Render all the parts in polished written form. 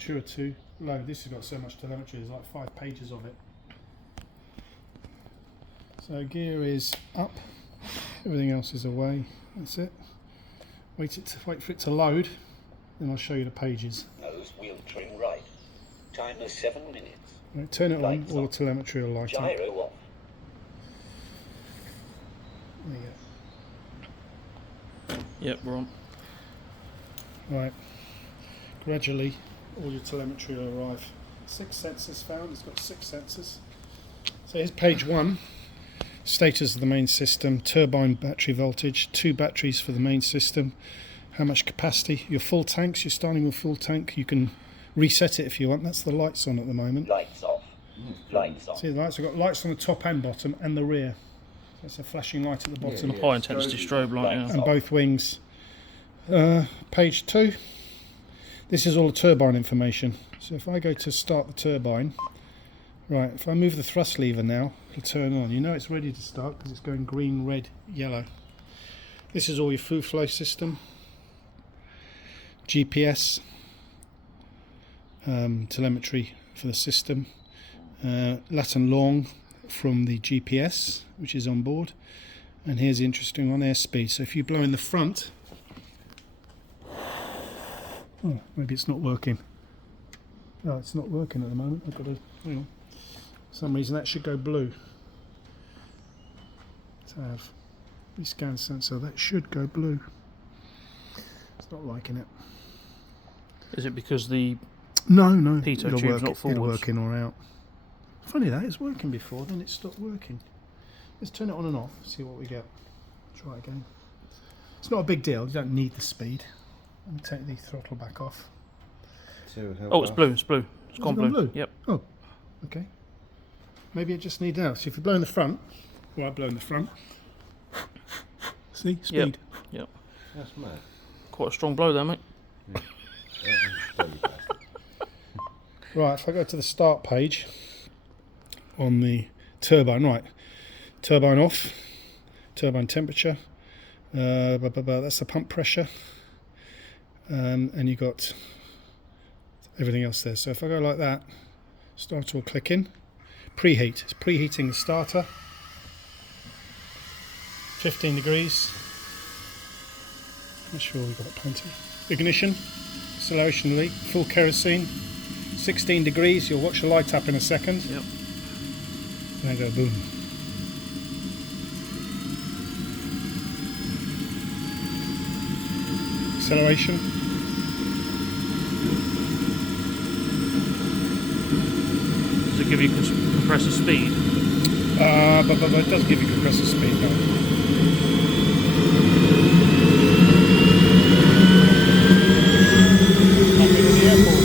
2 or 2 load. This has got so much telemetry, there's like 5 pages of it. So gear is up, everything else is away. That's it. Wait for it to load, then I'll show you the pages. Nose wheel trim right. Timer 7 minutes. Right, turn it on, Lights all the off. telemetry will light up. Gyro off. There you Yep, we're on. go. Right, gradually all your telemetry will arrive. 6 sensors found, it's got 6 sensors. So here's page 1. Status of the main system, turbine battery voltage, 2 batteries for the main system, how much capacity, your full tanks, you're starting with full tank, you can reset it if you want. That's the lights on at the moment. Lights off. Lights on. See the lights, I've got lights on the top and bottom and the rear. So it's a flashing light at the bottom. High intensity strobe light, yeah. And both wings. Page 2, this is all the turbine information. So if I go to start the turbine, right, if I move the thrust lever now, it'll turn on. You know it's ready to start because it's going green, red, yellow. This is all your fuel flow system, GPS, telemetry for the system, lat and long from the GPS, which is on board. And here's the interesting one, airspeed. So if you blow in the front, oh, maybe it's not working. Oh, it's not working at the moment. I've got to, hang on. For some reason that should go blue. To have rescan sensor, that should go blue. It's not liking it. Is it because the No, pitot it'll tube's work, not it'll forwards? work in or out. Funny that, it's working before, then it stopped working. Let's turn it on and off, see what we get. Try again. It's not a big deal, you don't need the speed. Let me take the throttle back off. Oh, it's blue, it's blue. It's gone blue. Yep. Oh, okay. Maybe it just needs out. So if you blow in the front, well, I blow in the front. See, speed. Yep. That's mad. Quite a strong blow there, mate. Right, if I go to the start page on the turbine, right, turbine off, turbine temperature, that's the pump pressure, and you got everything else there. So if I go like that, starter will click in, preheat, it's preheating the starter, 15 degrees, I'm sure we've got plenty, ignition, acceleration leak, full kerosene, 16 degrees, you'll watch the light up in a second. Yep. And then go boom. Acceleration. Does it give you compressor speed? But it does give you compressor speed though. Like in the airport.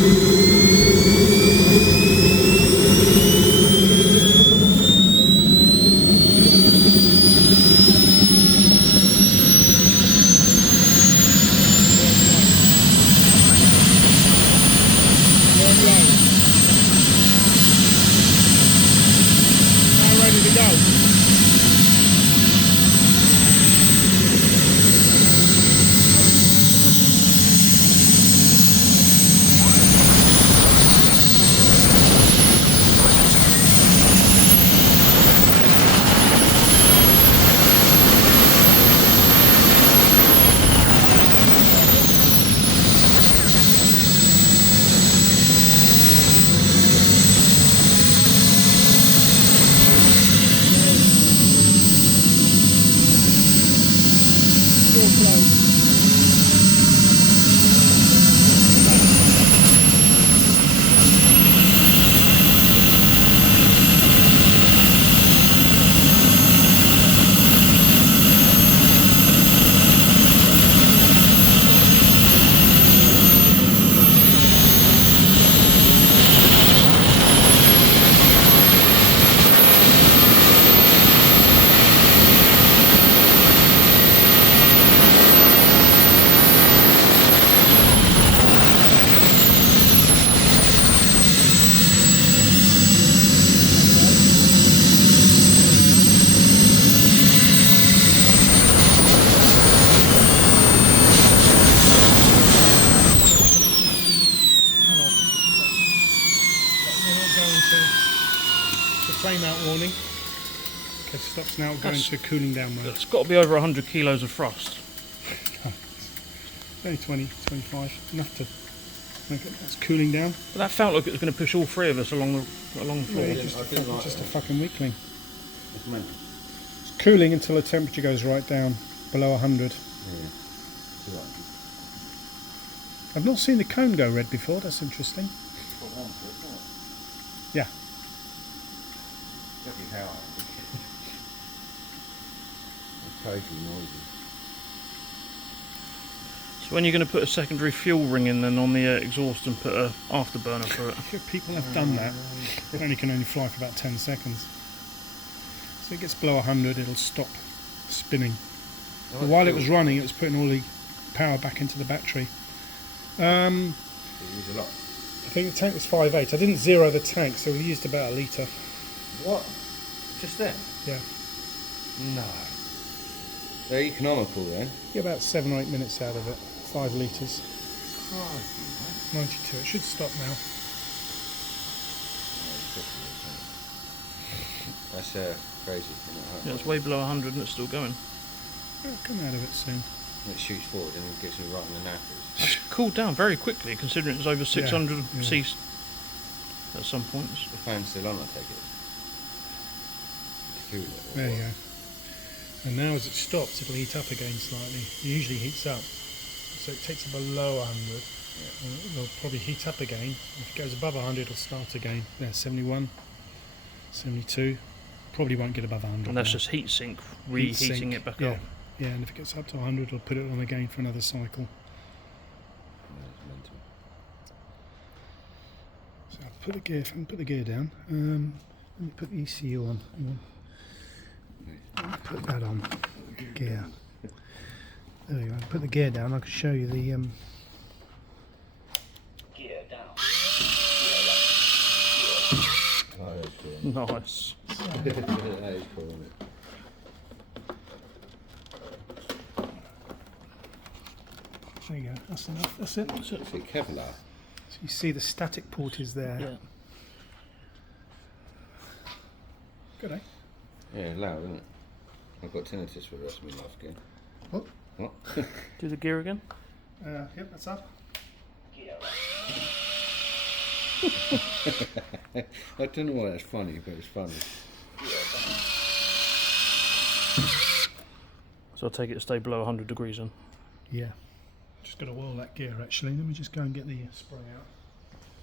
Now ready to go. flame out warning. Okay, stops now, going to cooling down mode. It's got to be over 100 kilos of thrust. Only 20, 25, enough to make it. That's cooling down. But that felt like it was going to push all three of us along the floor. Yeah, just a fucking weakling. It's mental. It's cooling until the temperature goes right down below 100. Yeah. 200. I've not seen the cone go red before. That's interesting. Yeah. Bloody hell. It's totally noisy. So when you're going to put a secondary fuel ring in then on the exhaust and put a afterburner for it? People have done that. It can only fly for about 10 seconds. So it gets below 100, it'll stop spinning. But while it was running, it was putting all the power back into the battery. You use a lot. I think the tank was 5.8. I didn't zero the tank, so we used about a litre. What? Just then? Yeah. No. They're economical then. Get about 7 or 8 minutes out of it. 5 litres. 92. It should stop now. That's crazy. Yeah, it's way below 100 and it's still going. It'll come out of it soon. It shoots forward and it gets me right in the knackers. It's cooled down very quickly considering it's over 600 yeah. C's at some points. The fan's still on, I take it. To cool it. Or There you what? go. And now as it stops, it'll heat up again slightly. It usually heats up. So it takes it below 100. And it'll probably heat up again. If it goes above 100, it'll start again. Yeah, 71, 72. Probably won't get above 100. And that's now. just heat sink, reheating it back up. Yeah, and if it gets up to 100, it'll put it on again for another cycle. Yeah, it's mental. So I'll put the gear down. Let me put the ECU on. Hang on. Let me put that on. Gear. There we go. Put the gear down. I can show you the. Gear down. Oh, that's cool. Nice. That is cool, isn't it? There you go. That's enough. That's it. It's actually Kevlar. So you see the static port is there. Yeah. Good, eh? Yeah, loud, isn't it? I've got tinnitus for the rest of my life again. What? What? Do the gear again. Yep, that's up. Gear I don't know why that's funny, but it's funny. So I'll take it to stay below 100 degrees then. Yeah. Just got to whirl that gear actually. Let me just go and get the spray out.